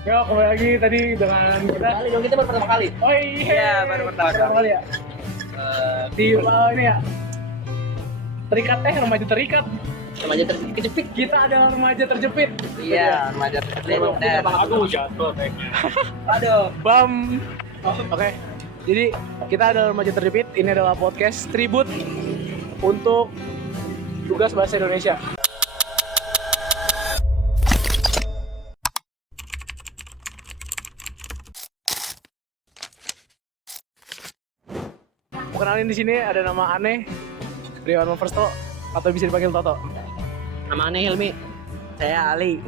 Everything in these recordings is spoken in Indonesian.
Yo, kembali lagi tadi dengan kita. Kali dong, kita baru pertama kali. Oh iya, Iya, baru pertama kali ya. Di ini ya. Terikat remaja terikat. Remaja terjepit. Kita adalah remaja terjepit. Iya, remaja terjepit. Aduh, jatuh kayaknya. Aduh. Bam. Oke. Jadi kita adalah remaja terjepit. Ini adalah podcast tribute untuk tugas bahasa Indonesia. Kenalin di sini ada nama aneh, Riwan Firsto atau bisa dipanggil Toto. Nama aneh Hilmi. Saya Ali.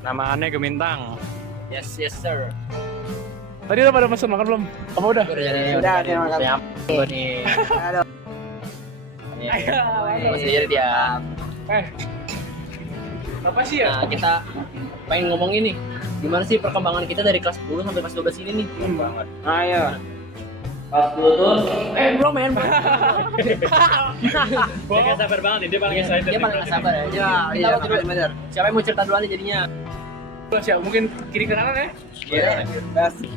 Nama aneh Gemintang. Yes sir. Tadi udah pada pesen makan belum? Apa udah? Sudah, terima kasih. Gue nih. Aduh. Ayo. Masih jadi dia. Apa sih ya? Nah, kita pengen ngomong ini. Gimana sih perkembangan kita dari kelas 10 sampai kelas 12 ini nih? Banget. Ayo. Kelas 10 tuh belum men. Dia gak sabar banget nih, dia paling excited. Dia paling gak sabar ya. Iya, benar. Siapa yang mau cerita duluan nih jadinya? Siapa? Mungkin kiri kanan ya? Iya.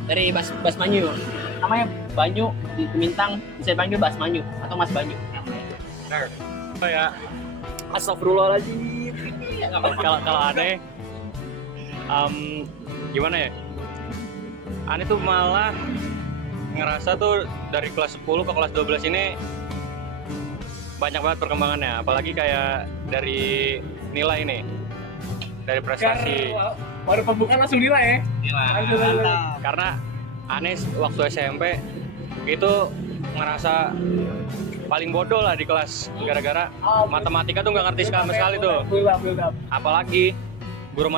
Dari Bas Manyu. Namanya Banyu di Gemintang, bisa dipanggil Bas Manyu atau Mas Banyu. Benar. Oh ya, Astagfirullahaladzim. kalau aneh, gimana ya? Aneh tuh malah ngerasa tuh dari kelas 10 ke kelas 12 ini banyak banget perkembangannya, apalagi kayak dari nilai nih, dari prestasi. Baru pembukaan langsung nilai ya? Mantap. Karena aneh waktu SMP itu ngerasa paling bodoh lah di kelas, gara-gara matematika tuh nggak ngerti sama sekali tuh. Build up. Apalagi guru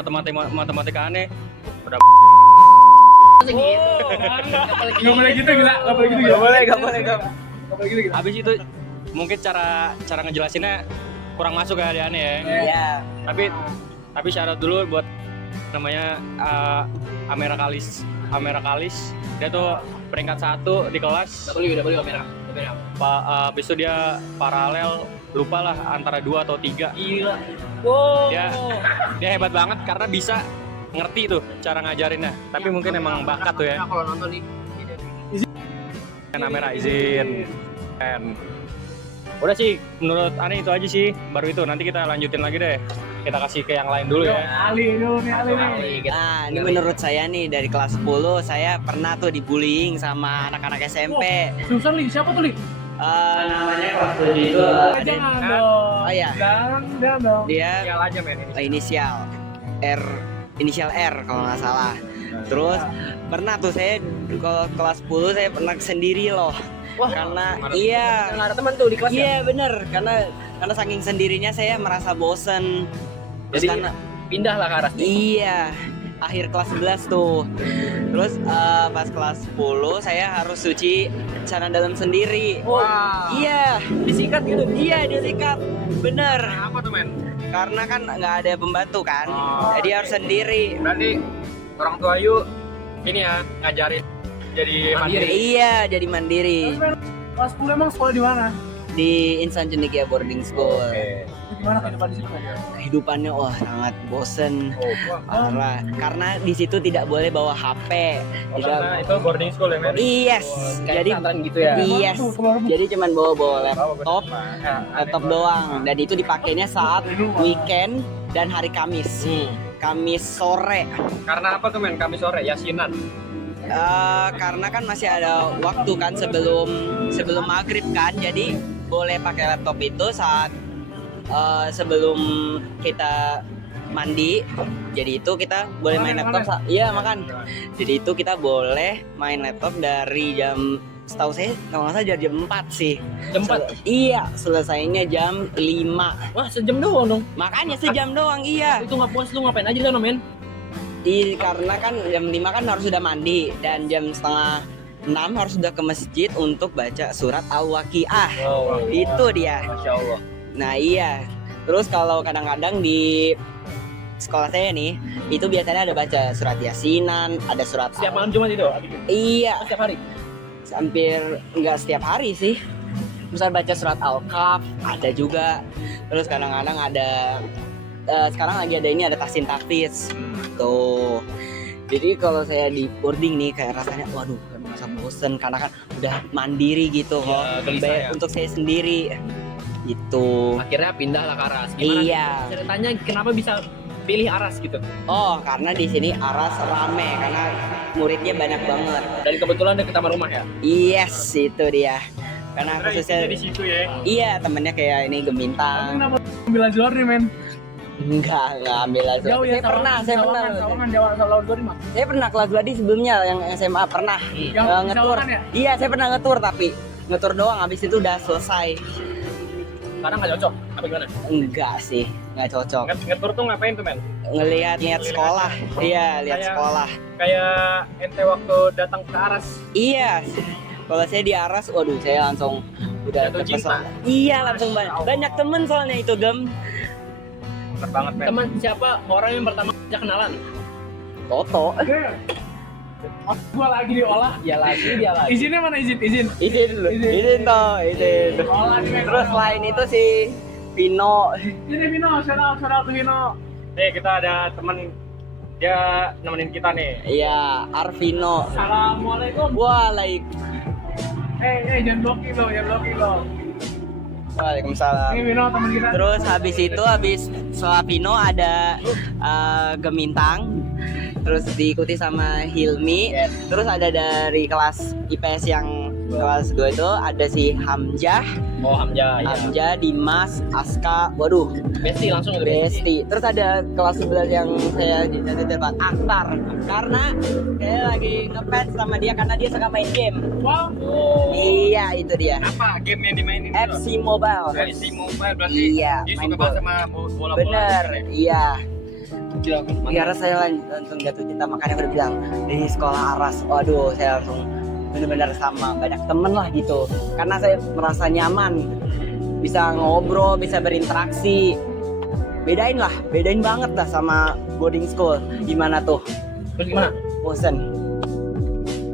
matematika aneh udah Gak boleh gitu gila, gak boleh gitu gila. Gak boleh gitu gila. habis itu mungkin cara ngejelasinnya kurang masuk ya di aneh ya. Iya. Tapi syarat dulu buat namanya Amera Kalis. Dia tuh peringkat 1 di kelas. W kamera. Habis itu dia paralel, lupa lah antara 2 atau 3. Gila. Wow. Dia hebat banget karena bisa ngerti tuh cara ngajarinnya. Tapi mungkin emang bakat tuh ya. Kalau nonton nih. Amera izin. Udah sih, menurut aneh itu aja sih. Baru itu, nanti kita lanjutin lagi deh. Kita kasih ke yang lain dulu ya. Ali dulu nih, Ali nih. Nah, ini menurut saya nih dari kelas 10 saya pernah tuh dibullying sama anak-anak SMP. Susah Li, siapa tuh Li? Namanya kelas 7 itu Jangan dong. Oh iya. Jangan dong. dia Tinggal aja men ini. inisial R kalau nggak salah. Terus pernah tuh saya kalau kelas 10 saya pernah sendiri loh. Wah, karena iya. Nggak ada teman tuh di kelas ya? Iya bener, karena saking sendirinya saya merasa bosen. Terus Jadi karena pindah lah ke arah sini. iya, akhir kelas 11 tuh. Terus pas kelas 10 saya harus cuci celana dalam sendiri. Wah. Iya, Disikat gitu. iya disikat. Bener. Apa tuh men? Karena kan nggak ada pembantu kan. Oh. Jadi harus sendiri. Berarti orang tua Ayu ini ya ngajarin jadi mandiri. Iya, jadi mandiri. Kelas 10 emang sekolah di mana? Di Insan Cendekia Boarding School. Gimana kehidupan di situ? Kehidupannya sangat bosen. Parah. Karena di situ tidak boleh bawa HP. Karena itu boarding school ya men? Yes. Jadi pesantren gitu ya. yes. Jadi cuman bawa laptop doang. Dan itu dipakainya saat weekend dan hari Kamis. Kamis sore. Karena apa tuh men? Kami sore yasinan. Karena kan masih ada waktu kan sebelum maghrib kan, jadi boleh pakai laptop itu saat sebelum kita mandi. Jadi itu kita boleh main laptop. Iya makan. Jadi itu kita boleh main laptop dari jam, setahu saya kalau nggak salah dari jam 4 sih. Jam 4? Iya, selesainya jam 5. Wah, sejam doang dong. Makanya sejam doang, iya. Itu nggak puas lu ngapain aja sana men? Karena kan jam 5 kan harus sudah mandi dan jam setengah 6 harus sudah ke masjid untuk baca surat Al-Waqiah. Itu dia. Masya Allah. Nah iya. Terus kalau kadang-kadang di sekolah saya nih, itu biasanya ada baca surat Yasinan, ada surat Setiap malam Jumat itu? Iya, Setiap hari? hampir nggak setiap hari sih. Misal baca surat Al-Kahf ada juga. Terus kadang-kadang ada sekarang lagi ada tahsin tahfiz tuh. Jadi kalau saya di boarding nih kayak rasanya waduh merasa bosen karena kan udah mandiri gitu kok. gelisah ya. Untuk saya sendiri gitu. Akhirnya pindahlah ke Aras. Gimana Iya. ceritanya kenapa bisa pilih Aras gitu? Oh, karena di sini Aras rame karena muridnya banyak banget. Dan kebetulan deket sama rumah ya. Yes, itu dia. Karena khususnya di situ ya. iya temennya kayak ini Gemintang. Kenapa ambil Azhar nih men? Enggak ambil langsung. Jauh ya, Saya pernah. Sawangan Jawa Laut Gori mah. Saya pernah kelas 2 di sebelumnya yang SMA pernah Yang ngetur. Sawangan ya? Iya, saya pernah ngetur tapi ngetur doang habis itu udah selesai. Karena nggak cocok. Apa gimana? Enggak sih, nggak cocok. Ngetur tuh ngapain tuh men? Ngelihat sekolah. Iya, lihat Kayak- sekolah. Kayak ente waktu datang ke Aras. Iya. Kalau saya di Aras, waduh saya langsung udah Jatuh cinta. terpesona. Iya, langsung banyak temen soalnya itu Gem. Bener banget men. Teman siapa orang yang pertama ajak kenalan? Toto. Gua lagi diolah. Dia lagi, dia lagi. Izinnya mana izin? Izin. Izin dulu. Izin toh, izin. Olah nih men. Terus lain itu si Vino. Ini Vino, shout out Vino. Nih kita ada temen dia nemenin kita nih. Iya, Arvino. Assalamualaikum. Waalaikumsalam. Jangan blocking lo. Waalaikumsalam. Ini Vino teman kita. Terus habis itu setelah Vino ada Gemintang. Terus diikuti sama Hilmi. Terus ada dari kelas IPS yang kelas 2 itu ada si Hamzah, Oh Hamzah, ya. Hamzah, Dimas, Aska. Waduh, Besti langsung udah Besti. Besti. Terus ada kelas 11 yang saya debat Aktar. Karena saya lagi ngefans sama dia karena dia suka main game. Wow. Oh. Iya, itu dia. Apa game yang dimainin itu? FC Mobile. FC Mobile berarti Iya, dia main suka banget bola. sama bola-bola. Bener, iya. Gila, Karena saya langsung jatuh cinta makanya udah bilang di sekolah Aras. Waduh, saya langsung benar-benar sama banyak temen lah gitu. Karena saya merasa nyaman, bisa ngobrol, bisa berinteraksi. Bedain banget lah sama boarding school. Gimana tuh? Terus gimana? Bosen.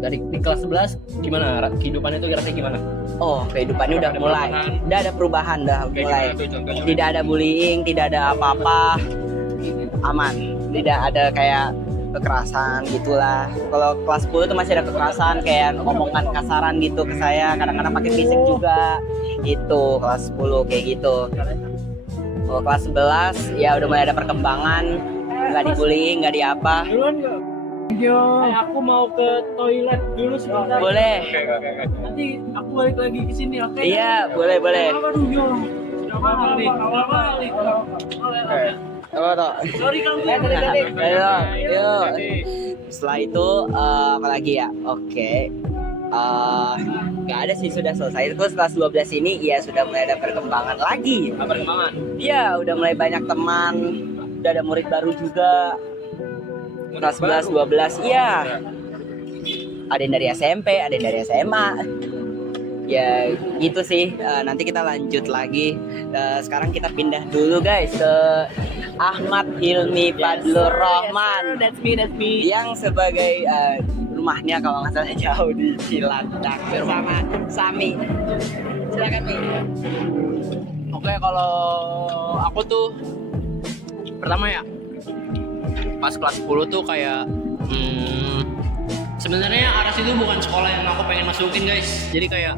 Dari di kelas 11 gimana? Kehidupannya itu kira-kira gimana? Oh, kehidupannya udah mulai. Udah ada perubahan, udah Kayak mulai. gimana tuh contohnya? Tidak ada bullying, tidak ada apa-apa. Aman. Tidak ada kayak kekerasan gitulah. Kalau kelas 10 itu masih ada kekerasan kayak omongan kasaran gitu ke saya, kadang-kadang pakai fisik juga. Itu kelas 10 kayak gitu. Kalau kelas 11 ya udah mulai ada perkembangan, nggak dibullying, nggak di apa. Duluan nggak? Thank you. Aku mau ke toilet dulu sebentar. Boleh. Oke. Nanti aku balik lagi ke sini, oke? Iya, boleh. Aduh, yo. Sudah balik. Apa toh? Sorry kamu. Ayo, yuk. Setelah itu apa lagi ya? Oke. Nggak ada sih, sudah selesai. Terus kelas 12 ini ya sudah mulai ada perkembangan lagi. Apa perkembangan? Iya, udah mulai banyak teman. Udah ada murid baru juga. Kelas 11, 12, iya. Ada yang dari SMP, ada yang dari SMA. Ya gitu sih. Nanti kita lanjut lagi. Sekarang kita pindah dulu guys ke Ahmad Hilmi Fadlur Rahman. That's me. Yang sebagai rumahnya kalau nggak salah jauh di Cilandak bersama Sami. Silakan Mi. Oke, kalau aku tuh pertama ya pas kelas 10 tuh kayak sebenarnya Aras itu bukan sekolah yang aku pengen masukin guys. Jadi kayak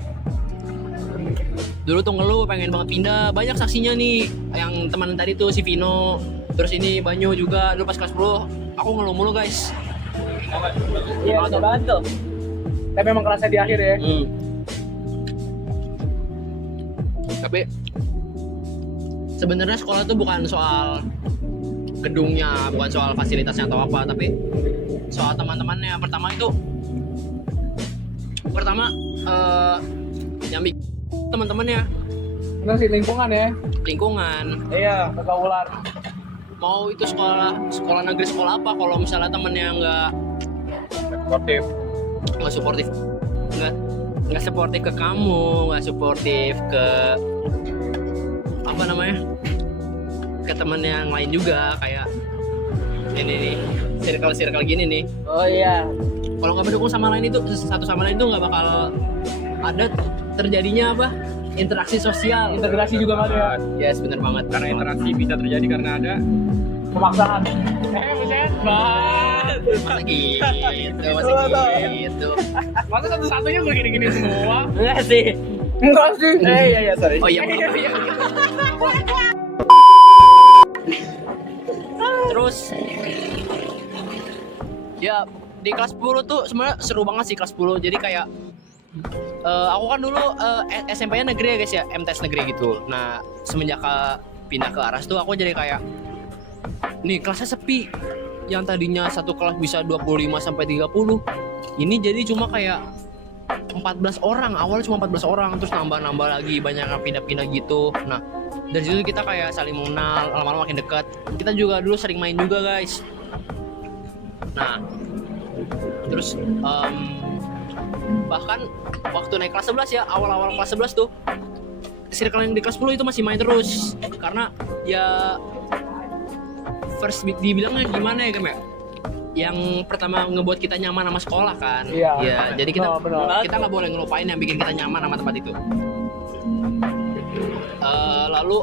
dulu tuh ngeluh pengen banget pindah, banyak saksinya nih yang teman tadi tuh si Vino, terus ini Banyu juga. Dulu pas kelas 10 aku ngeluh mulu guys. Iya, betul banget tuh. Tapi memang kelasnya di akhir ya. Tapi sebenarnya sekolah tuh bukan soal gedungnya, bukan soal fasilitasnya atau apa, tapi soal teman-temannya. Pertama yang bikin teman-temannya, Benar sih lingkungan ya. lingkungan. Iya, pergaulan. Mau itu sekolah negeri, sekolah apa, kalau misalnya temennya nggak suportif, nggak suportif ke kamu, nggak suportif ke apa namanya, ke temen yang lain juga, kayak ini nih, circle gini nih. Oh iya. Kalau nggak mendukung sama lain itu, satu sama lain itu nggak bakal ada terjadinya apa, interaksi sosial. Integrasi juga nggak ada ya. Yes, bener banget. Karena interaksi bisa terjadi karena ada Pemaksaan. Buset. Masa gitu. Masa satu-satunya begini-gini semua? Enggak sih. Enggak sih. Iya sorry. Oh iya. Terus ya di kelas 10 tuh sebenarnya seru banget sih kelas 10. Jadi kayak aku kan dulu SMP-nya negeri ya guys ya, MTS negeri gitu. Nah, semenjak pindah ke Aras tuh aku jadi kayak nih kelasnya sepi. Yang tadinya satu kelas bisa 25 sampai 30. Ini jadi cuma kayak 14 orang. Awalnya cuma 14 orang, terus nambah-nambah lagi, banyak yang pindah-pindah gitu. Nah, dari situ kita kayak saling mengenal, lama-lama makin dekat. Kita juga dulu sering main juga guys. Nah, terus bahkan waktu naik kelas 11 ya, awal-awal kelas 11 tuh circle yang di kelas 10 itu masih main terus. Karena ya first dibilangnya gimana ya Gem ya? Yang pertama ngebuat kita nyaman sama sekolah kan. Iya. Ya, jadi kita Benar. kita nggak boleh ngelupain yang bikin kita nyaman sama tempat itu. Lalu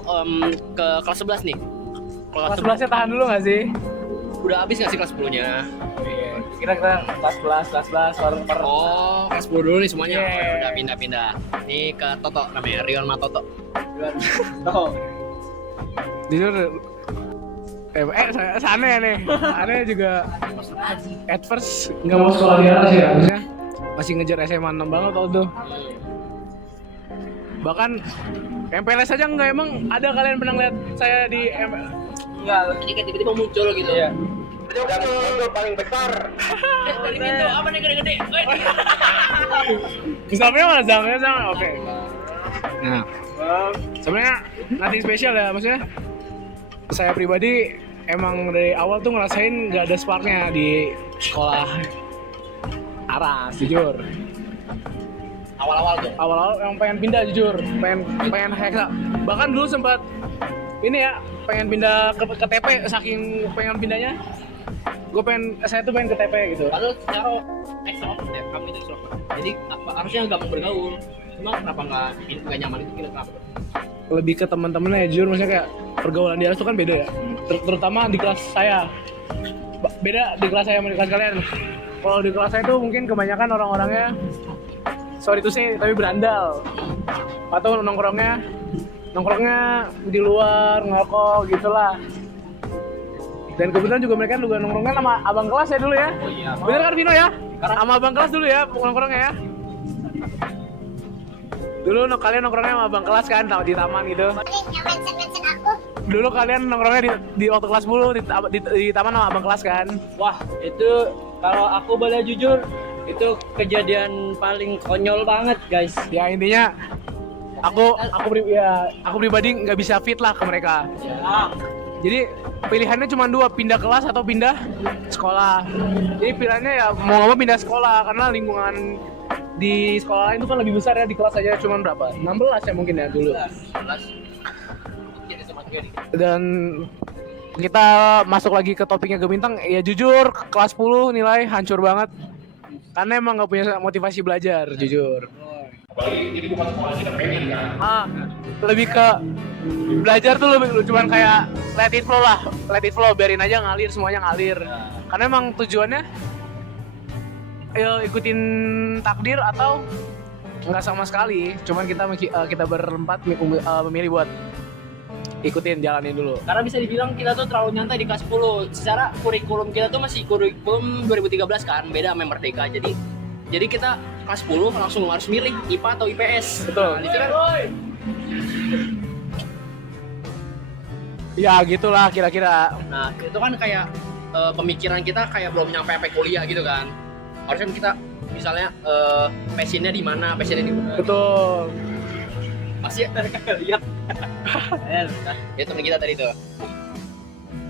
ke kelas 11 nih. Kelas 11-nya tahan dulu nggak sih? Udah habis nggak sih kelas 10-nya? Kira kelas 11 per Oh, kelas 10 dulu nih semuanya. Yeah. Oh, ya udah pindah-pindah. Ini ke Toto namanya, Rion Matoto. jujur aneh ya nih. Aneh juga at first nggak mau sekolah di atas ya, maksudnya masih ngejar SMA 6 banget waktu itu. Bahkan MPLS aja nggak, emang ada kalian pernah lihat saya di Enggak, ini kayak tiba-tiba muncul gitu. Iya. Udah paling besar. Dari pintu apa nih gede-gede? Misalnya mana sama oke. Nah, sebenarnya nothing special ya, maksudnya saya pribadi emang dari awal tuh ngerasain nggak ada sparknya di sekolah Aras, jujur. Awal-awal tuh. Awal-awal yang pengen pindah, jujur, pengen heksa. Bahkan dulu sempat ini ya, pengen pindah ke TP, saking pengen pindahnya. Saya tuh pengen ke TP gitu. Padahal secara extrovert ya, kamu itu extrovert. Jadi harusnya gampang bergaul. Cuma kenapa nggak nyaman itu kenapa? Lebih ke teman-temannya ya, jujur, maksudnya kayak pergaulan di Aras tuh kan beda ya. Terutama di kelas saya. Beda di kelas saya sama di kelas kalian. Kalau di kelas saya tuh mungkin kebanyakan orang-orangnya sorry to say tapi berandal. Atau nongkrongnya di luar, ngerokok gitulah. Dan kebetulan juga mereka juga nongkrongnya sama abang kelas ya dulu ya. Oh iya. Bener kan Vino ya? Sama abang kelas dulu ya nongkrongnya ya. Dulu kalian nongkrongnya sama abang kelas kan, di taman gitu. Dulu kalian nongkrongnya di waktu kelas 10 di taman sama abang kelas kan. Wah, itu kalau aku boleh jujur, itu kejadian paling konyol banget, guys. Ya intinya aku pribadi nggak bisa fit lah ke mereka. Jadi pilihannya cuma dua, pindah kelas atau pindah sekolah. Jadi pilihannya ya mau nggak mau pindah sekolah, karena lingkungan di sekolah lain itu kan lebih besar ya. Di kelas aja cuma berapa? 16 ya mungkin ya dulu. 11. Dan kita masuk lagi ke topiknya Gemintang. Ya jujur kelas 10 nilai hancur banget, karena emang nggak punya motivasi belajar, jujur. Jadi bukan sekolah kita pengen kan. Lebih ke belajar tuh lebih cuman kayak let it flow, biarin aja ngalir, semuanya ngalir. Karena emang tujuannya ikutin takdir atau nggak sama sekali. Cuman kita berempat memilih buat ikutin, jalanin dulu. Karena bisa dibilang kita tuh terlalu nyantai di kelas 10. Secara kurikulum kita tuh masih kurikulum 2013 kan, beda sama Merdeka. Jadi kita kelas 10 langsung harus milih IPA atau IPS. Betul. Nah, itu kan Ya gitulah kira-kira. Nah, itu kan kayak pemikiran kita kayak belum nyampe kuliah gitu kan. Harusnya kita misalnya passionnya di mana. Betul. Masih kagak lihat. Ya temen kita tadi tuh.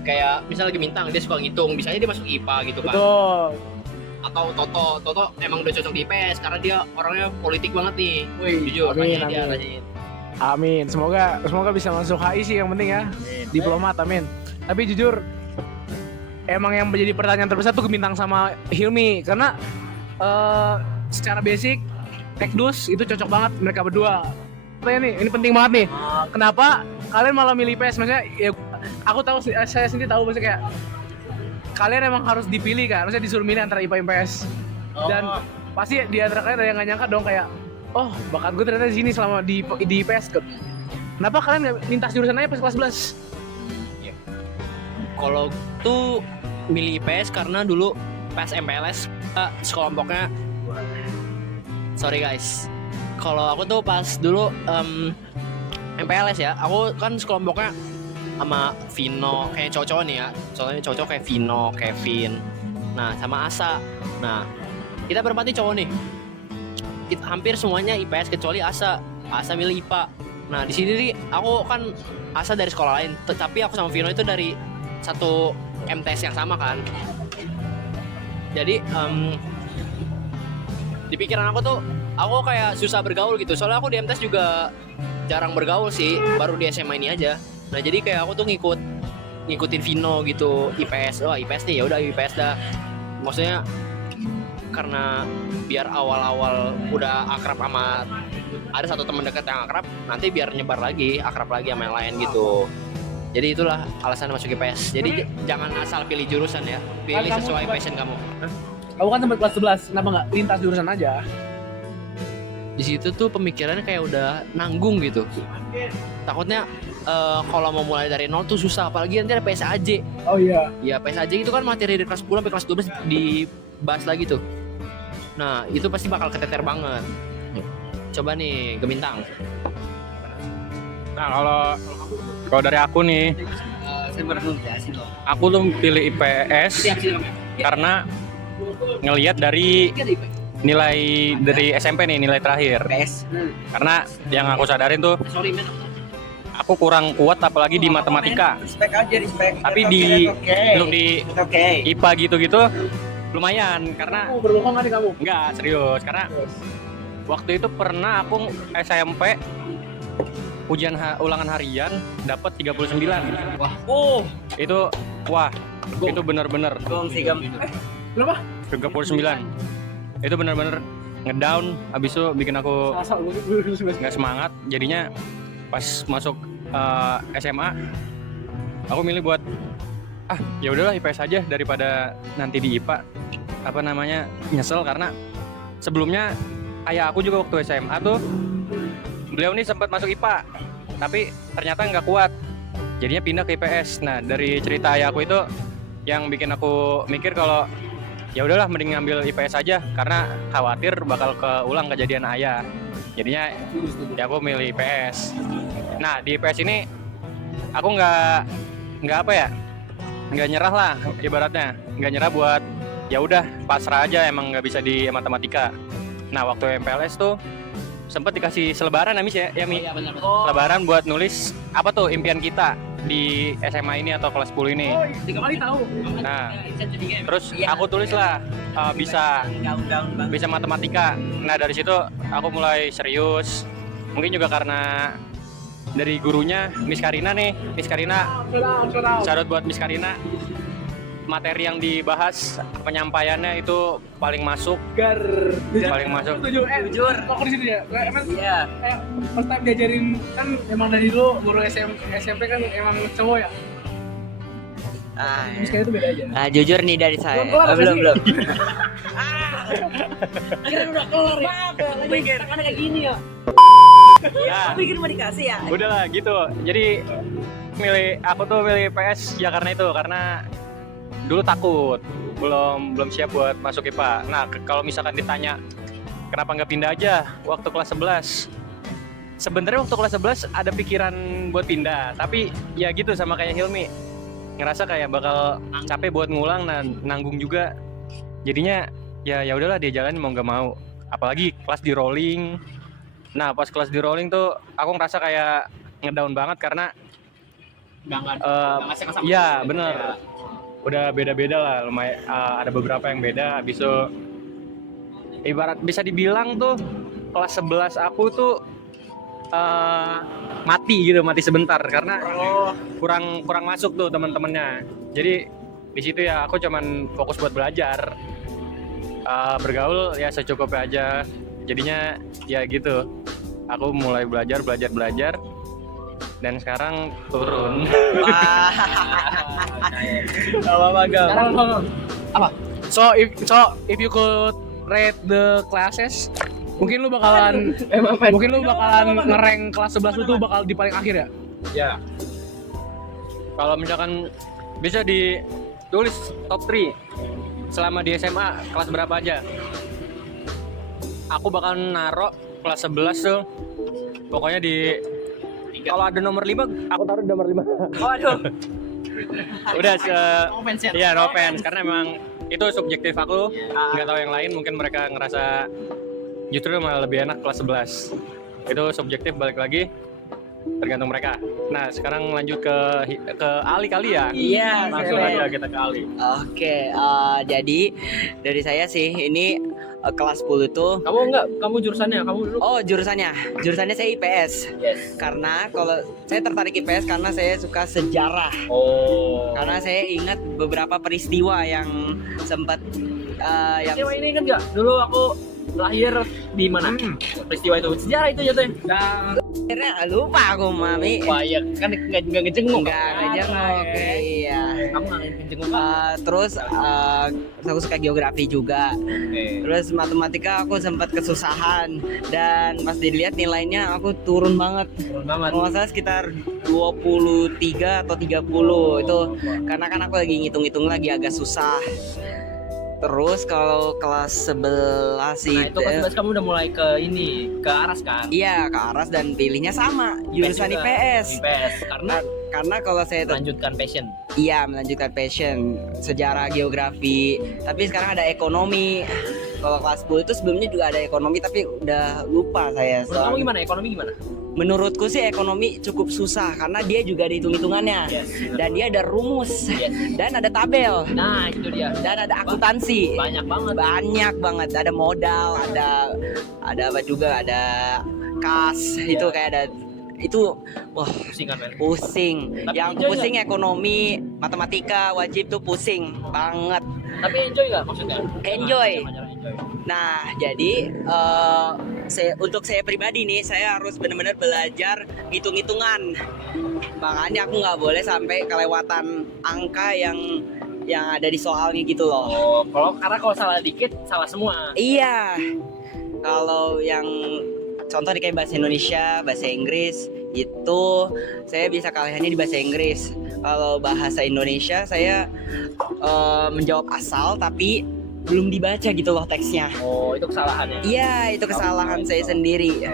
Kayak misalnya Gemintang, dia suka ngitung, bisanya dia masuk IPA gitu kan. Betul. Atau Toto emang udah cocok di IPS karena dia orangnya politik banget nih. Wih, Jujur, amin. tanyain. Amin. Semoga bisa masuk HI sih yang penting ya. Diplomat, amin. Tapi jujur emang yang menjadi pertanyaan terbesar tuh Gemintang sama Hilmi, karena secara basic tekdus itu cocok banget mereka berdua. Ini penting banget nih. Kenapa kalian malah milih IPS? Maksudnya ya aku tahu, saya sendiri tahu, maksudnya kayak kalian emang harus dipilih kan, harusnya disuruh milih antara IPA IPS. Dan pasti di antara kalian ada yang nggak nyangka dong kayak, oh bakat gue ternyata di sini selama di IPS. Kenapa kalian nggak lintas jurusan aja pas kelas 11? Kalau tuh milih IPS karena dulu pas MPLS sekelompoknya, sorry guys, kalau aku tuh pas dulu MPLS ya, aku kan sekelompoknya sama Vino, kayak cowok-cowok nih ya, soalnya cowok-cowok kayak Vino, Kevin, nah sama Asa. Nah kita berempat nih cowok nih, hampir semuanya IPS kecuali Asa milih IPA. Nah di sini nih aku kan Asa dari sekolah lain, tapi aku sama Vino itu dari satu MTS yang sama kan. Jadi di pikiran aku tuh aku kayak susah bergaul gitu, soalnya aku di MTS juga jarang bergaul sih, baru di SMA ini aja. Nah jadi kayak aku tuh ngikutin Vino gitu, IPS, IPS nih, ya udah IPS dah. Maksudnya karena biar awal-awal udah akrab sama, ada satu teman dekat yang akrab, nanti biar nyebar lagi, akrab lagi sama yang lain gitu. Jadi itulah alasan masuk IPS. Jadi jangan asal pilih jurusan ya, pilih sesuai passion kamu. Aku kan tempat kelas 11, kenapa nggak lintas jurusan aja? Di situ tuh pemikirannya kayak udah nanggung gitu. Takutnya kalau mau mulai dari nol tuh susah, apalagi nanti ada PSAJ. Oh iya. Ya PSAJ itu kan materi dari kelas 10 sampai kelas 12 dibahas lagi tuh. Nah itu pasti bakal keteter banget. Coba nih Gemintang. Nah kalau dari aku nih, aku tuh pilih IPS karena ngelihat dari nilai dari SMP nih, nilai terakhir. Karena yang aku sadarin tuh aku kurang kuat apalagi di matematika. Tapi untuk di IPA gitu-gitu lumayan, karena Berbohong kan nih kamu? enggak serius, karena waktu itu pernah aku SMP ujian ulangan harian dapat 39. Itu itu bener-bener Berapa? 39. Itu bener-bener ngedown, habis itu bikin aku nggak semangat. Jadinya pas masuk SMA aku milih buat ya udahlah IPS aja daripada nanti di IPA nyesel. Karena sebelumnya ayah aku juga waktu SMA tuh beliau nih sempat masuk IPA tapi ternyata nggak kuat, jadinya pindah ke IPS. Nah dari cerita ayah aku itu yang bikin aku mikir kalau ya udahlah mending ngambil IPS aja karena khawatir bakal keulang kejadian ayah. Jadinya ya aku milih IPS. Nah di IPS ini aku nggak nyerah lah, ibaratnya nggak nyerah buat ya udah pasrah aja, emang nggak bisa di matematika. Nah waktu MPLS tuh sempet dikasih selebaran Mi. Selebaran buat nulis apa tuh impian kita di SMA ini atau kelas 10 ini. Oh, 3 kali tahu. Nah, terus aku tulis lah bisa matematika. Nah dari situ aku mulai serius. Mungkin juga karena dari gurunya Miss Karina nih, shout buat Miss Karina. Materi yang dibahas penyampaiannya itu paling masuk. Paling masuk. Jujur. Kok di situ ya? Iya. Kayak first time diajarin kan emang dari dulu guru SMP kan emang cowok ya. Terus kayak itu beda aja. Jujur nih dari saya. Belum. Kira udah kelar ya? Pikir kan kayak gini ya? Ya. Pikir mau dikasih ya? Udahlah gitu. Jadi aku tuh milih PS ya karena itu, karena dulu takut, belum siap buat masuk IPA. Nah kalau misalkan ditanya kenapa nggak pindah aja waktu kelas 11, sebenarnya waktu kelas 11 ada pikiran buat pindah, tapi ya gitu sama kayak Hilmi, ngerasa kayak bakal capek buat ngulang dan nanggung juga. Jadinya ya udahlah dia jalan mau nggak mau. Apalagi kelas di rolling. Nah pas kelas di rolling tuh aku ngerasa kayak ngedown banget karena iya bener. Udah beda-beda lah, lumayan ada beberapa yang beda. Habis itu ibarat bisa dibilang tuh kelas 11 aku tuh mati sebentar karena kurang masuk tuh teman-temannya. Jadi di situ ya aku cuman fokus buat belajar, bergaul ya secukupnya aja. Jadinya ya gitu, aku mulai belajar. dan sekarang turun. Wah. Sekarang apa? So if you could rate the classes, mungkin lu bakalan ngerank kelas 11 lu tuh bakal di paling akhir ya? Ya. Kalau misalkan bisa ditulis top 3 selama di SMA kelas berapa aja? Aku bakal naruh kelas 11 tuh pokoknya di kalau ada nomor 5 aku taruh di nomor 5. Waduh. Udah Offense ya? iya no offense karena emang itu subjektif aku, nggak tahu yang lain, mungkin mereka ngerasa justru malah lebih enak kelas 11. Itu subjektif, balik lagi tergantung mereka. Nah, sekarang lanjut ke Ali kali ya. Iya, Langsung saya- aja kita ke Ali. Oke, jadi dari saya sih ini kelas 10 tuh. Kamu jurusannya, kamu dulu. Oh, jurusannya saya IPS. Yes. Karena kalau saya tertarik IPS karena saya suka sejarah. Oh. Karena saya ingat beberapa peristiwa yang sempat yang Peristiwa ini kan enggak? Dulu aku lahir di mana? Peristiwa itu sejarah itu jatuhnya. akhirnya lupa aku mami. Wah, ya kan enggak ngejenguk. Enggak ngejenguk. Iya. Kamu enggak ngejenguk. Terus aku suka geografi juga. Terus matematika aku sempat kesusahan dan pas dilihat nilainya aku turun banget. Banget. Kalau nggak salah sekitar 23 atau 30 itu karena kan aku lagi ngitung-ngitung lagi agak susah. Terus kalau kelas 11 Nah, itu kelas 11 kamu udah mulai ke ini, ke aras kan? iya ke aras dan pilihnya sama jurusan juga. IPS. IPS karena Karena kalau saya melanjutkan passion. iya melanjutkan passion sejarah geografi, tapi sekarang ada ekonomi. Kalau kelas 10 itu sebelumnya juga ada ekonomi tapi udah lupa saya. Menurut kamu gimana? Ekonomi gimana? Menurutku sih ekonomi cukup susah karena dia juga ada hitung-hitungannya. Yes. Dan dia ada rumus Yes. dan ada tabel Nah, itu dia. dan ada akuntansi. Banyak banget. Banyak banget, ada modal, ada apa juga, ada kas, itu kayak ada itu wah Pusing kan, men? pusing. Tapi Yang enjoy pusing ekonomi, matematika wajib tuh pusing banget. Tapi enjoy nggak maksudnya? Enjoy. Enjoy. Nah, jadi untuk saya pribadi nih, saya harus benar-benar belajar hitung-hitungan. Makanya aku nggak boleh sampai kelewatan angka yang ada di soalnya gitu loh. Oh, kalau salah dikit salah semua. Iya. Kalau yang contoh di kayak bahasa Indonesia, bahasa Inggris itu saya bisa kaliannya di bahasa Inggris. Kalau bahasa Indonesia saya menjawab asal tapi belum dibaca gitu loh teksnya. Oh, itu kesalahannya. Iya, itu kesalahan saya sendiri.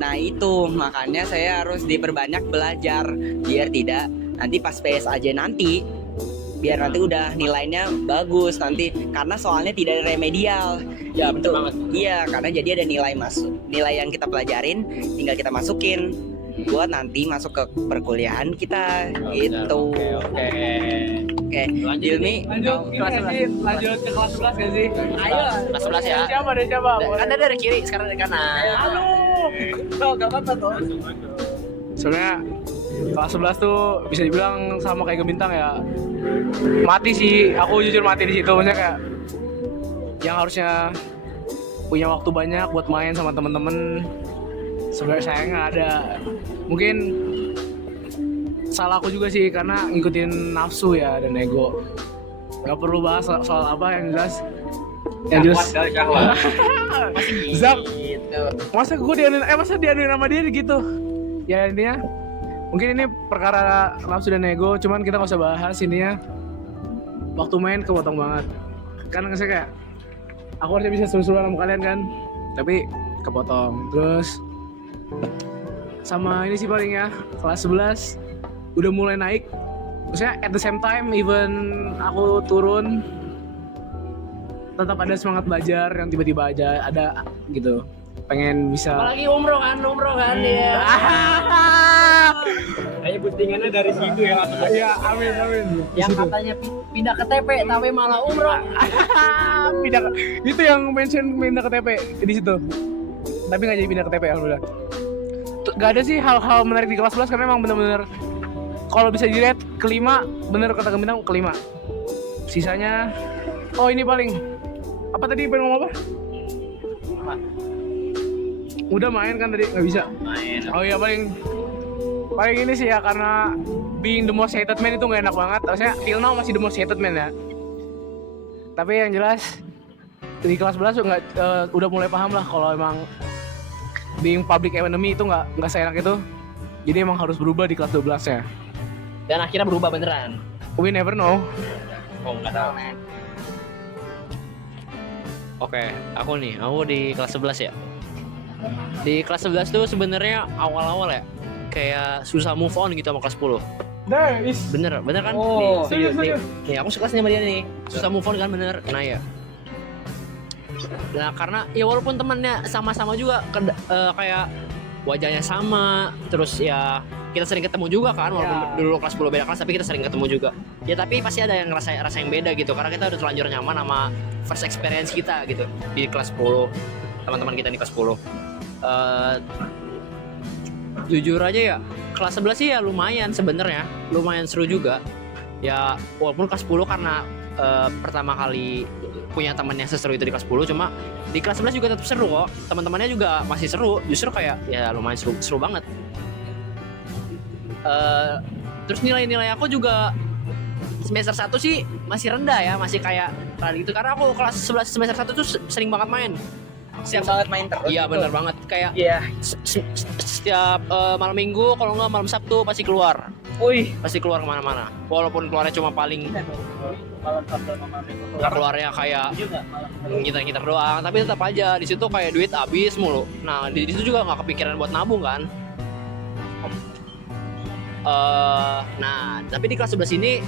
Nah, itu makanya saya harus diperbanyak belajar biar tidak nanti pas PS aja nanti biar nanti udah nilainya bagus nanti karena soalnya tidak ada remedial. Ya, betul Itu. banget. Iya, karena jadi ada nilai yang kita pelajarin tinggal kita masukin buat nanti masuk ke perkuliahan kita gitu. Oke. Oke, Lanjut Hilmi. Lanjut ke kelas 11 gak sih? Ayo, kelas 11 ya. Siapa? Kan ada dari kiri, sekarang dari kanan. Aduh, gak apa-apa tuh. Sebenarnya kelas 11 tuh bisa dibilang sama kayak Gemintang ya. Mati sih, aku jujur mati di situ. Maksudnya kayak yang harusnya punya waktu banyak buat main sama temen-temen, sebenarnya saya nggak ada. Mungkin salah aku juga sih karena ngikutin nafsu ya dan ego. Gak perlu bahas soal apa yang jelas. Yang jelas. Zak, masa dianuin sama dia gitu? Ya intinya mungkin ini perkara nafsu dan ego, cuman kita nggak usah bahas ininya. Waktu main kepotong banget. Kan saya kayak aku harusnya bisa seru-seruan sama kalian kan, tapi kepotong. Terus sama ini sih paling ya kelas 11 udah mulai naik. Maksudnya at the same time even aku turun tetap ada semangat belajar yang tiba-tiba aja ada gitu. Pengen bisa Apalagi umroh kan ya. Kayaknya putingannya dari situ ya. Iya, amin. Yang katanya pindah ke TP tapi malah umroh. pindah itu yang mention pindah ke TP di situ. Tapi nggak jadi pindah ke TP alhamdulillah. Gak ada sih hal-hal menarik di kelas 11 karena emang bener-bener kalau bisa dilihat kelima, bener kata Gemintang kelima. Sisanya oh ini paling apa tadi pengen ngomong apa? Udah main kan tadi nggak bisa. Main. Oh iya paling paling ini sih ya, karena being the most hated man itu nggak enak banget. Maksudnya till now masih the most hated man ya. Tapi yang jelas di kelas 11 udah mulai paham lah kalau emang being public enemy itu nggak seenak itu. Jadi emang harus berubah di kelas 12 ya. Dan akhirnya berubah beneran. We never know. Oh, nggak tahu. Oke, aku di kelas 11 ya. Di kelas 11 tuh sebenarnya awal-awal ya kayak susah move on gitu sama kelas 10. Bener kan? Oh, nih, serius. nih, aku sekelas sama dia nih. Susah move on kan bener. Nah ya. Nah karena ya walaupun temannya sama-sama juga kayak wajahnya sama, terus ya kita sering ketemu juga kan, walaupun dulu kelas 10 beda kelas tapi kita sering ketemu juga. Ya tapi pasti ada yang rasa yang beda gitu karena kita udah terlanjur nyaman sama first experience kita gitu di kelas 10. Teman-teman kita di kelas 10. Jujur aja ya, kelas 11 sih ya lumayan sebenarnya, lumayan seru juga. Ya walaupun kelas 10 karena pertama kali punya teman yang seseru itu di kelas 10, cuma di kelas 11 juga tetap seru kok. Teman-temannya juga masih seru, justru kayak ya lumayan seru banget. Terus nilai-nilai aku juga semester 1 sih masih rendah ya, masih kayak tadi itu karena aku kelas 11 semester 1 tuh sering banget main. Banget main terus. Iya benar banget kayak Iya. setiap malam minggu kalau nggak malam Sabtu pasti keluar. Wih. Pasti keluar kemana-mana. Walaupun keluarnya cuma paling nggak keluarnya kayak ngitar-ngitar doang, tapi tetap aja di situ kayak duit habis mulu. Nah di situ juga nggak kepikiran buat nabung kan. Nah tapi di kelas 11 ini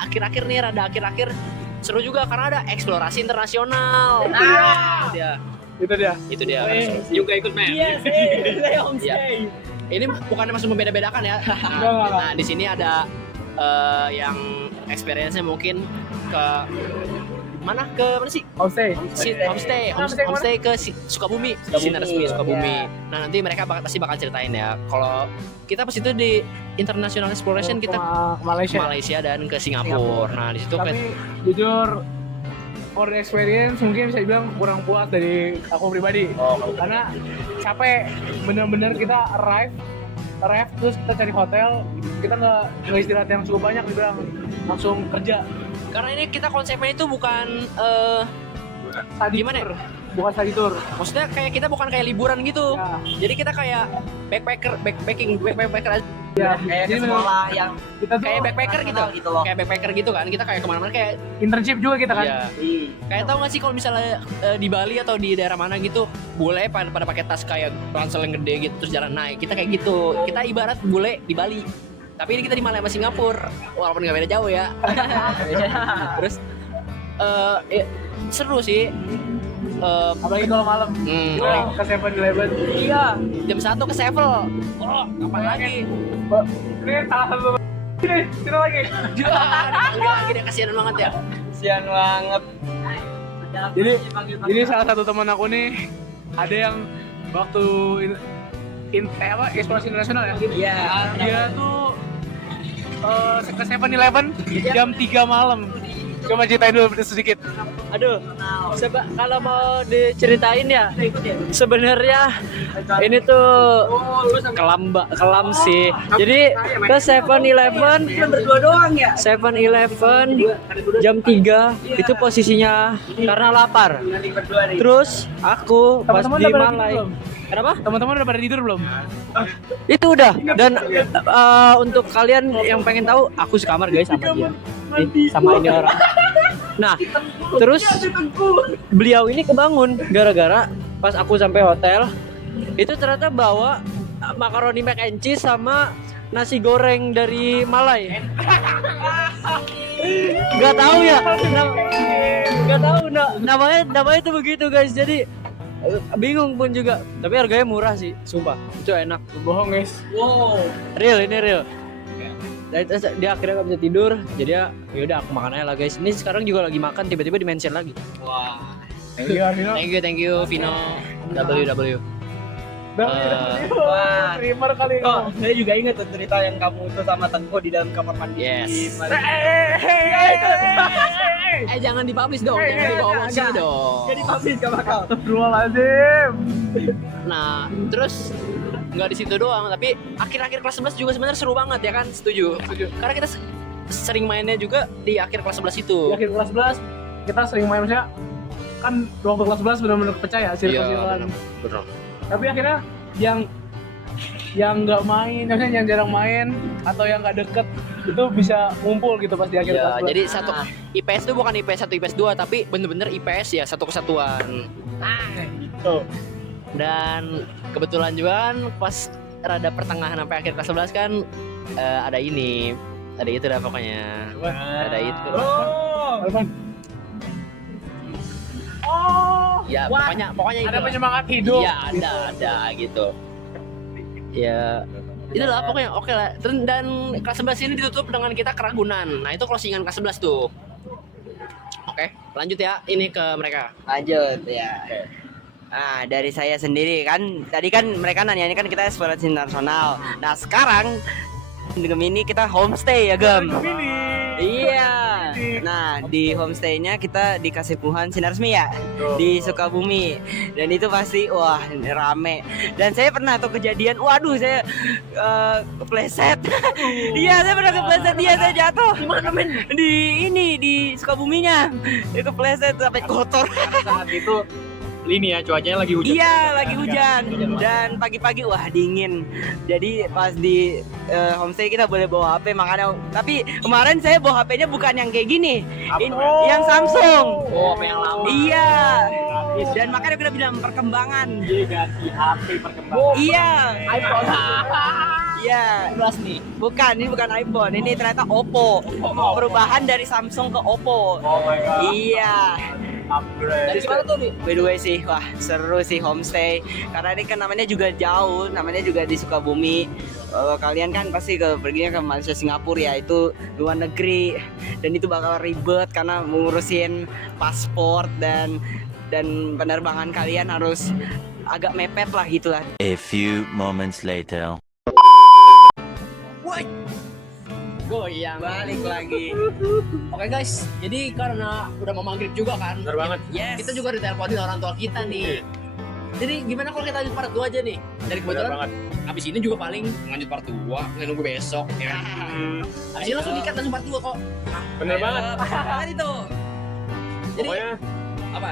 akhir-akhir nih rada akhir-akhir seru juga karena ada eksplorasi internasional. Nah Itu dia. Juga ikut main. Iya sih, saya homestay. Ini bukannya masuk membeda-bedakan ya. Nah, di sini ada yang experience-nya mungkin ke mana sih? Homestay ke Sukabumi. Sinar resmi Sukabumi. Nah, nanti mereka pasti bakal ceritain ya. Kalau kita pas itu di International Exploration kita Malaysia dan ke Singapura. Nah, di situ Tapi jujur for the experience mungkin bisa dibilang kurang puas dari aku pribadi. Karena capek, bener-bener kita arrive terus kita cari hotel, kita nggak istirahat yang cukup banyak, dibilang langsung kerja. karena ini kita konsepnya itu bukan gimana ya? Bukan study tour. Maksudnya kayak kita bukan kayak liburan gitu. Ya. Jadi kita kayak backpacker aja. Ya, Kayak ke jadi sekolah yang kita tuh Kayak backpacker gitu. gitu loh. Kayak backpacker gitu kan. Kita kayak kemana-mana kayak internship juga kita kan. iya. Kayak tau gak sih kalau misalnya di Bali atau di daerah mana gitu bule pada pakai tas kayak ransel yang gede gitu terus jalan naik. Kita kayak gitu. Kita ibarat bule di Bali. Tapi ini kita di Malaysia sama Singapura. Walaupun gak beda jauh ya. Terus seru sih. Apalagi kalau malam. Ke 7-Eleven. Iya, jam 1 ke Sevel. Oh, kapan lagi? Ini salah satu. Sini lagi. Lagi dia kasihan banget ya. Sian banget. Jadi ini salah satu teman aku nih, ada yang waktu eksplorasi internasional ya. Iya. Dia tuh ke 7-Eleven jam 3 malam. Coba ceritain dulu sedikit. Aduh, kalau mau diceritain ya, sebenarnya ini tuh kelam sih. Jadi ke 7-Eleven berdua doang ya. 7-Eleven jam 3 itu posisinya karena lapar. Terus aku pas Teman-teman di udah pada tidur Malai. belum? Kenapa? Teman-teman udah pada tidur belum? Itu udah. Dan untuk kalian yang pengen tahu, aku sekamar guys sama dia. Sama ini orang. Nah, terus beliau ini kebangun gara-gara pas aku sampai hotel itu ternyata bawa makaroni mac and cheese sama nasi goreng dari Malai. Gak tahu ya. Gak tahu namanya itu begitu guys. Jadi bingung pun juga. Tapi harganya murah sih, sumpah. Itu enak. Bohong guys. Real, ini real. Dan dia akhirnya gak bisa tidur, jadi ya udah aku makan aja lah guys. Ini sekarang juga lagi makan, tiba-tiba di mention lagi. Wah. Thank you Arvino. Thank you Vino. WW. Wah. Streamer kali ini. Oh, saya juga ingat tuh cerita yang kamu tuh sama Tengko di dalam kamar mandi. Yes. Hey. Jangan dipublish dong, jangan dibawa sini dong. Jadi publish gak bakal. Astagfirullahaladzim. Nah, terus nggak di situ doang, tapi akhir-akhir kelas 11 juga sebenarnya seru banget ya kan? Setuju. Karena kita sering mainnya juga di akhir kelas 11 itu. Di akhir kelas 11 kita sering main, maksudnya kan waktu kelas 11 benar-benar kepecah ya circle-circlean. Bener. Tapi akhirnya yang nggak main, maksudnya yang jarang main atau yang nggak deket itu bisa ngumpul gitu pas di akhir kelas 11. Jadi satu IPS itu bukan IPS 1 IPS 2 tapi bener-bener IPS ya, satu kesatuan. Gitu. Dan kebetulan juga kan pas rada pertengahan sampai akhir kelas 11 kan ada ini, ada itu dah pokoknya. Ada itu. Apaan? Oh, Ya, wah, pokoknya itu. ada penyemangat hidup. Iya, ada gitu. Ya, itulah pokoknya oke lah. Dan kelas 11 ini ditutup dengan kita keragunan. Nah, itu closingan kelas 11 tuh. Oke, lanjut ya ini ke mereka. Lanjut ya. Nah, dari saya sendiri kan, tadi kan mereka nanya ini kan kita eksplorasi nasional. Nah, sekarang dengan ini kita homestay ya, Gem. Iya. Nah, di homestaynya kita dikasih Tuhan Sinar Resmi ya, di Sukabumi. Dan itu pasti wah rame. Dan saya pernah tuh kejadian, waduh saya kepleset. Iya, saya pernah kepleset, saya jatuh. Gimana men? Di Sukabuminya. Dia kepleset sampai kotor. Saat itu ini ya cuacanya lagi hujan. Iya, lagi hujan dan pagi-pagi wah dingin. Jadi pas di homestay kita boleh bawa HP makanya. Tapi kemarin saya bawa HP-nya bukan yang kayak gini, yang Samsung. Oh, apa yang lama? Iya. Dan makanya kita bilang perkembangan. Dia ganti HP perkembangan. Iya. iPhone. Iya. 11 nih. Bukan, ini bukan iPhone. Ini ternyata Oppo. Perubahan dari Samsung ke Oppo. Oh my god. Iya. Dari mana tuh nih? By the way sih, wah seru sih homestay. Karena ini kan namanya juga jauh, namanya juga di Sukabumi. Kalian kan pasti perginya ke Malaysia, Singapura ya, itu luar negeri. Dan itu bakal ribet karena mengurusin paspor dan penerbangan kalian harus agak mepet lah gitulah. A few moments later. Goyang. Balik lagi. Oke guys, jadi karena udah mau maghrib juga kan. Bener banget. Yes. Kita juga diteleponin orang tua kita nih. Jadi gimana kalau kita lanjut part 2 aja nih? Dari Bener kebetulan banget. abis ini juga paling lanjut part 2, nggak nunggu besok ya. Abis ini langsung dikat langsung part 2 kok. Bener banget. Banget itu. Jadi Pokoknya apa?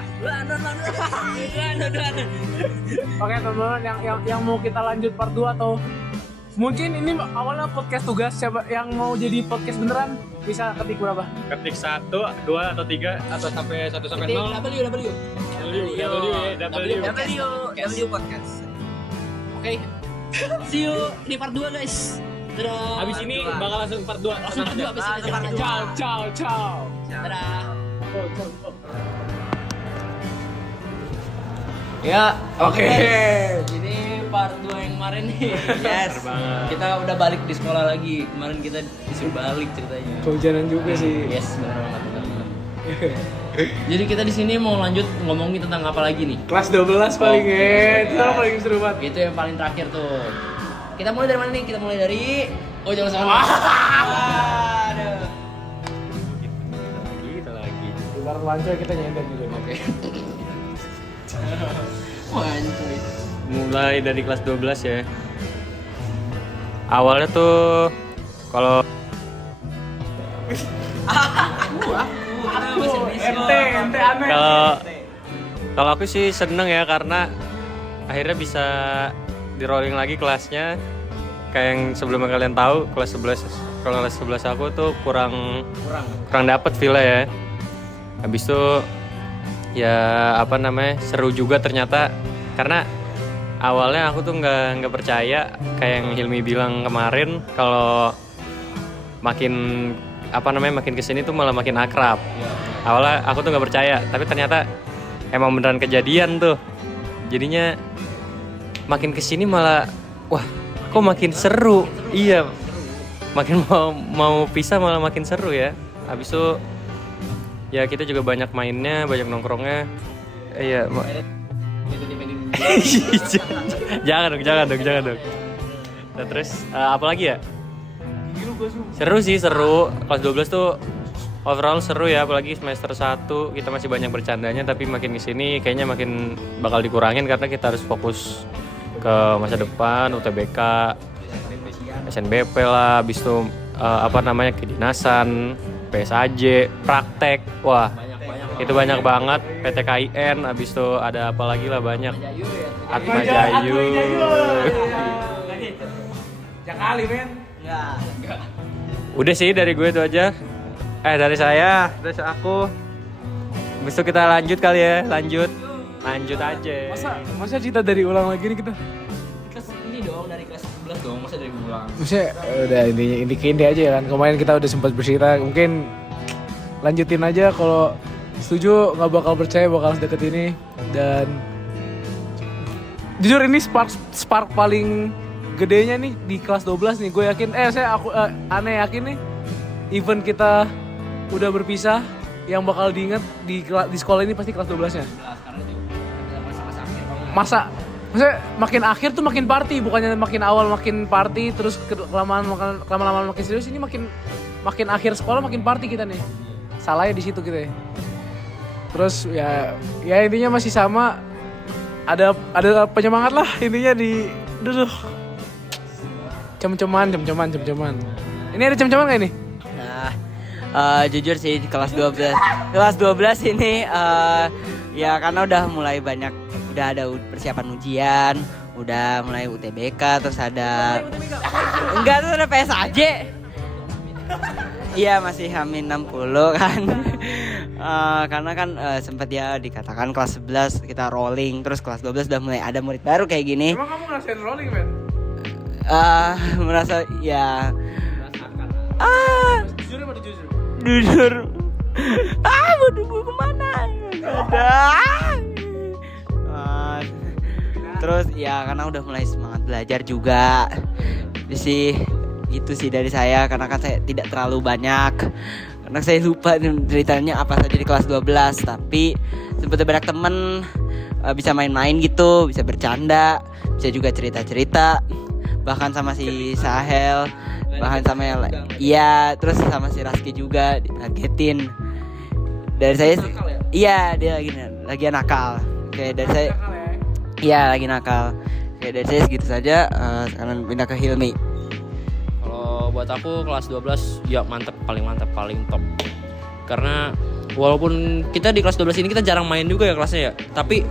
Oke teman-teman, yang mau kita lanjut part 2 atau mungkin ini awalnya podcast tugas, siapa yang mau jadi podcast beneran bisa ketik berapa? ketik 1, 2 atau 3 atau sampai 1 sampai 0. W. W podcast. Oke. See you di part 2 guys. Dadah. Habis ini bakal langsung part 2. Langsung part 2 abis ini. Langsung part dua. Ciao. Ciao, ciao. Dadah. Ya, Oke. ini part 2 yang kemarin nih. Yes. Kita udah balik di sekolah lagi. Kemarin kita disuruh balik ceritanya. Kehujanan juga sih. Yes, benar banget, benar banget. Jadi kita di sini mau lanjut ngomongin tentang apa lagi nih? Kelas 12 paling itu paling seru banget. Itu yang paling terakhir tuh. Kita mulai dari mana nih? Kita mulai dari jangan sana. Aduh. Kita lagi. Di bar lancar kita nyender juga. Oke. Mancuy. Mulai dari kelas 12 ya. Awalnya tuh kalau Ente aneh. kalau aku sih seneng ya karena akhirnya bisa di rolling lagi kelasnya. Kayak yang sebelumnya kalian tahu kelas 11, kalau kelas 11 aku tuh kurang dapet feel ya. Habis itu ya apa namanya, seru juga ternyata karena awalnya aku tuh nggak percaya kayak yang Hilmi bilang kemarin kalau makin kesini tuh malah makin akrab. Awalnya aku tuh nggak percaya, tapi ternyata emang beneran kejadian tuh. Jadinya makin kesini malah wah kok makin seru. Iya, makin mau pisah malah makin seru ya. Habis itu ya kita juga banyak mainnya, banyak nongkrongnya. Iya. Jangan dong. Nah, terus apa lagi ya? Seru sih, seru. Kelas 12 tuh overall seru ya, apalagi semester 1 kita masih banyak bercandanya, tapi makin kesini kayaknya makin bakal dikurangin karena kita harus fokus ke masa depan, UTBK, SNBP lah, habis itu kedinasan, PSAJ, praktek, wah itu banyak banget, PTKIN, habis itu ada apa lagi lah banyak, Atma Jayu. Jakali men. Udah sih dari gue itu aja. Dari saya, dari aku. Habis itu kita lanjut kali ya, lanjut aja. Masa kita dari ulang lagi nih kita? Kelas ini dong dari kelas 11 dong, masa dari ulang. Maksudnya udah ini aja ya kan. Kemarin kita udah sempat bercerita, mungkin lanjutin aja. Kalau setuju nggak bakal percaya bakal sedekat ini. Dan jujur ini spark paling gedenya nih di kelas 12 nih. Gue yakin, aneh yakin nih, even kita udah berpisah, yang bakal diingat di sekolah ini pasti kelas 12-nya. Maksudnya makin akhir tuh makin party, bukannya makin awal makin party terus lama-lama makin serius. Ini makin akhir sekolah makin party kita nih. Salahnya di situ kita ya. Terus ya intinya masih sama, ada penyemangat lah intinya di cem-ceman. Ini ada cem-ceman nggak ini? Nah, jujur sih di kelas 12 ini ya karena udah mulai banyak, udah ada persiapan ujian, udah mulai UTBK, terus ada terus ada PSAJ. Iya masih H-60 kan. Karena kan sempat ya dikatakan kelas 11 kita rolling, terus kelas 12 udah mulai ada murid baru kayak gini. Emang kamu ngerasain rolling men? Merasa ya jujur mau nunggu kemana terus ya karena udah mulai semangat belajar juga sih, gitu sih dari saya. Karena kan saya tidak terlalu banyak, karena saya lupa ceritanya apa saja di kelas 12, tapi sempat banyak temen, bisa main-main gitu, bisa bercanda, bisa juga cerita-cerita, bahkan sama si Sahel, bahkan sama yang iya, terus sama si Raski juga dikagetin. Dari saya iya dia lagi nakal. Kayak dari saya iya lagi nakal. Kayak dari saya segitu saja. Sekarang pindah ke Hilmi. Kalau buat aku kelas 12 ya mantep, paling top. Karena walaupun kita di kelas 12 ini kita jarang main juga ya kelasnya ya, tapi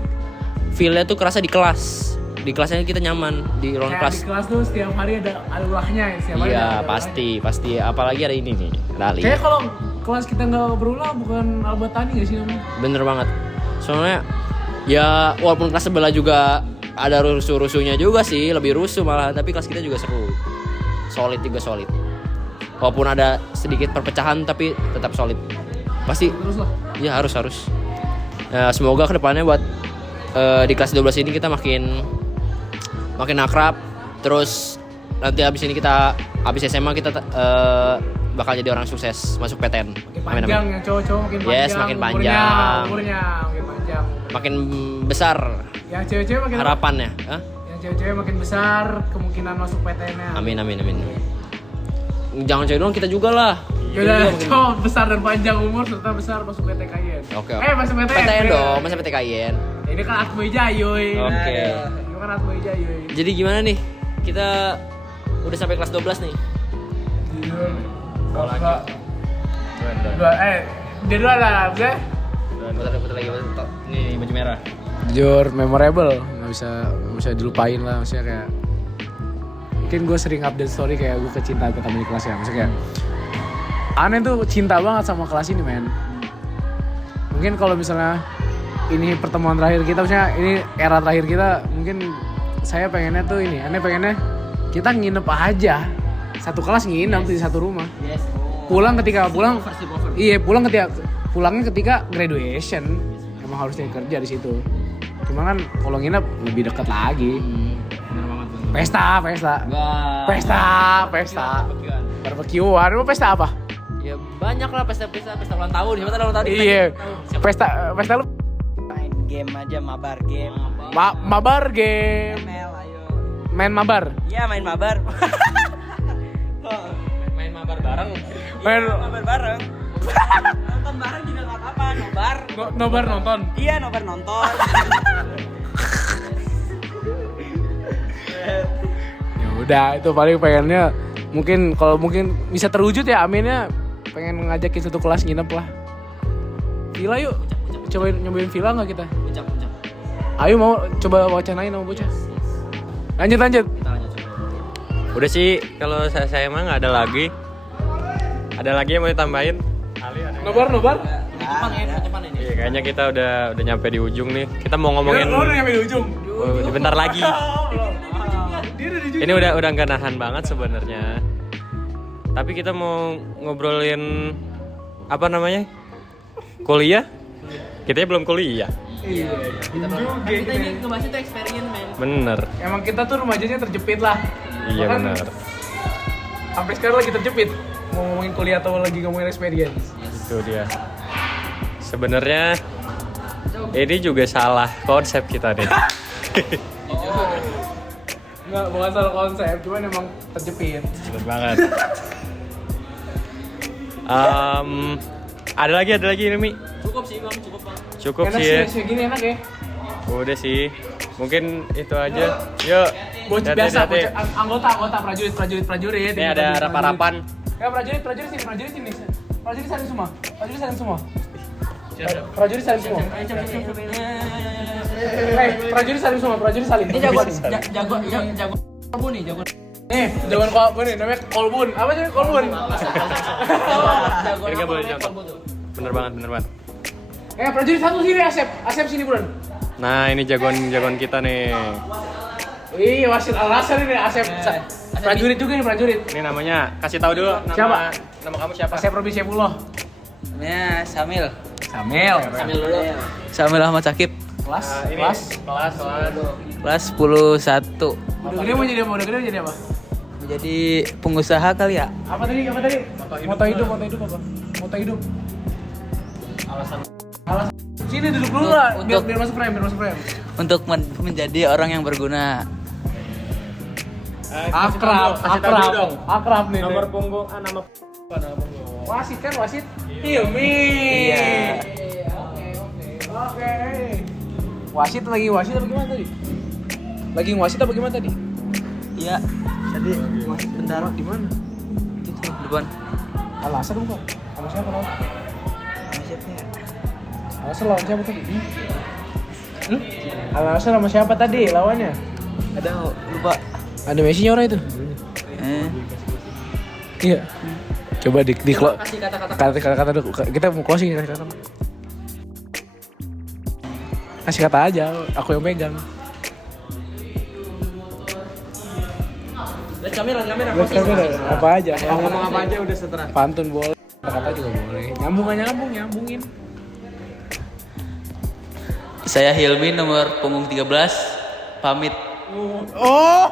feel-nya tuh kerasa di kelas. Di kelasnya kita nyaman di ruang kelas. Di kelas tuh setiap hari ada ulahnya ya, setiap hari. Iya, ada pasti. Apalagi ada ini nih, rally. Kayak kalau kelas kita nggak berulah bukan Albatani nggak sih namanya? Bener banget. Soalnya ya walaupun kelas sebelah juga ada rusuh-rusuhnya juga sih, lebih rusuh malah, tapi kelas kita juga seru. Solid. Walaupun ada sedikit perpecahan tapi tetap solid. Pasti. Terus lah. Ya harus. Ya, semoga kedepannya buat di kelas 12 ini kita makin akrab. Terus nanti abis SMA kita bakal jadi orang sukses, masuk PTN. Makin panjang yang cowok-cowok makin panjang. Yes, makin panjang. Umurnya makin panjang. Makin besar Yang cewek-cewek makin harapannya. Yang cewek-cewek makin besar kemungkinan masuk PTN-nya. Amin. Jangan cewek doang, kita juga lah. Yaudah, cowok besar dan panjang umur serta besar masuk PTKIN. Oke. Masuk PTN. PTN dong, masa PTKIN. Ini kan Atma Jayoy. Oke. Ini kan Atma Jayoy. Jadi gimana nih? Kita udah sampai kelas 12 nih. Jujur. Dia dulu ada apa? Putar lagi. Nih baju merah. Jujur memorable, nggak bisa dilupain lah. Maksudnya kayak mungkin gue sering update story kayak gue kecintaan pertama di kelas ya. Maksudnya kayak aneh tuh cinta banget sama kelas ini men. Mungkin kalau misalnya ini pertemuan terakhir kita, maksudnya ini era terakhir kita, mungkin saya pengennya tuh ini, aneh pengennya kita nginep aja satu kelas, nginep di satu rumah. Pulang ketika ketika graduation, emang harusnya kerja di situ. Cuma kan kalau nginep lebih dekat lagi. Bener banget. Pesta. Barbekyuan. Emang pesta apa? Ya banyak lah pesta ulang tahun. Siapa tahu ulang tahun. Iya. Pesta lu Main game aja, mabar game. mabar game. ML, ayo. Main mabar. Iya main mabar. Main mabar bareng. Main Mabar bareng. Nonton bareng juga nggak apa-apa, nobar. nobar nonton. Iya nobar nonton. Udah itu paling pengennya mungkin kalau mungkin bisa terwujud ya aminnya pengen ngajakin satu kelas nginep lah. Villa yuk. Cobain nyobain villa nggak kita? Puncak. Ayo mau coba wacanain sama bocah. Lanjut. Kita lanjut coba. Udah sih kalau saya emang nggak ada lagi. Ada lagi yang mau ditambahin? Ali ada. Nobar. Cepat ini. Iya, kayaknya kita udah nyampe di ujung nih. Kita mau ngomongin Lo udah nyampe di ujung. bentar lagi. Dia udah di ujung. Ini udah nggak nahan banget sebenarnya. Tapi kita mau ngobrolin apa namanya? Kuliah? Kita belum kuliah. Iya. Kita ini ngebahas itu experience, men. Bener. Emang kita tuh rumahnya terjepit lah. Iya Bahkan bener. sampai sekarang lagi terjepit. Mau ngomongin kuliah atau lagi ngomongin experience. Itu dia. Sebenarnya ini juga salah konsep kita deh. Enggak, bukan salah konsep, cuman emang terjepit. Bener banget. Ada lagi Ilmi. Cukup sih, Bang. Cukup, Bang. Cukup Enak sih ya. sih, gini enak ya. Udah sih. Mungkin itu aja. Yuk. Bocah biasa, bocah anggota prajurit. Ini ada harapan. Ya prajurit sini. Prajurit saling semua. Prajurit saling semua. Prajurit saling. Ini jagoan Kolbun nih, jagoan. Nih, jagoan kolbun nih, namanya kolbun. Apa sih kolbun? Ini nggak boleh contoh. Bener banget. Prajurit satu sini, Asep sini buruan. Nah ini jagoan kita nih. Wih, wasit Al-Nasr ini Asep. Prajurit juga nih, prajurit. Ini namanya kasih tahu dulu Siapa? Nama kamu siapa? Asep Robi Sepullah. Namanya Samil. Sambil dulu. Samil Ahmad Sakib. Kelas. Kelas 11. Udah gede mau jadi apa? Menjadi pengusaha kali ya. Apa tadi? Moto hidup apa? Moto hidup. Alasan. Sini duduk dulu lah, biar masuk frame. Untuk menjadi orang yang berguna. Akrab nih. Nomor punggung, nama Wasit kan, Hilmi. Iya. Oke. Wasit apa gimana tadi? Lagi wasit apa gimana tadi? Iya. Tadi bentar Di mana? itu depan. Al-Nasr bukan? Sama siapa lawan? Siapa ya? Al-Nasr lawan siapa tadi? Al-Nasr sama siapa tadi lawannya? Ada lupa. Ada Messi-nya orang itu? Iya. Coba di Kasih kata-kata. dulu. Kita mau closing kasih kata. Kasih kata aja, aku yang pegang. Kamera. Apa aja? Ngomong apa aja udah seterah. Pantun boleh, kata juga boleh. Nyambungin. Saya Hilmi nomor punggung 13. Pamit. Oh.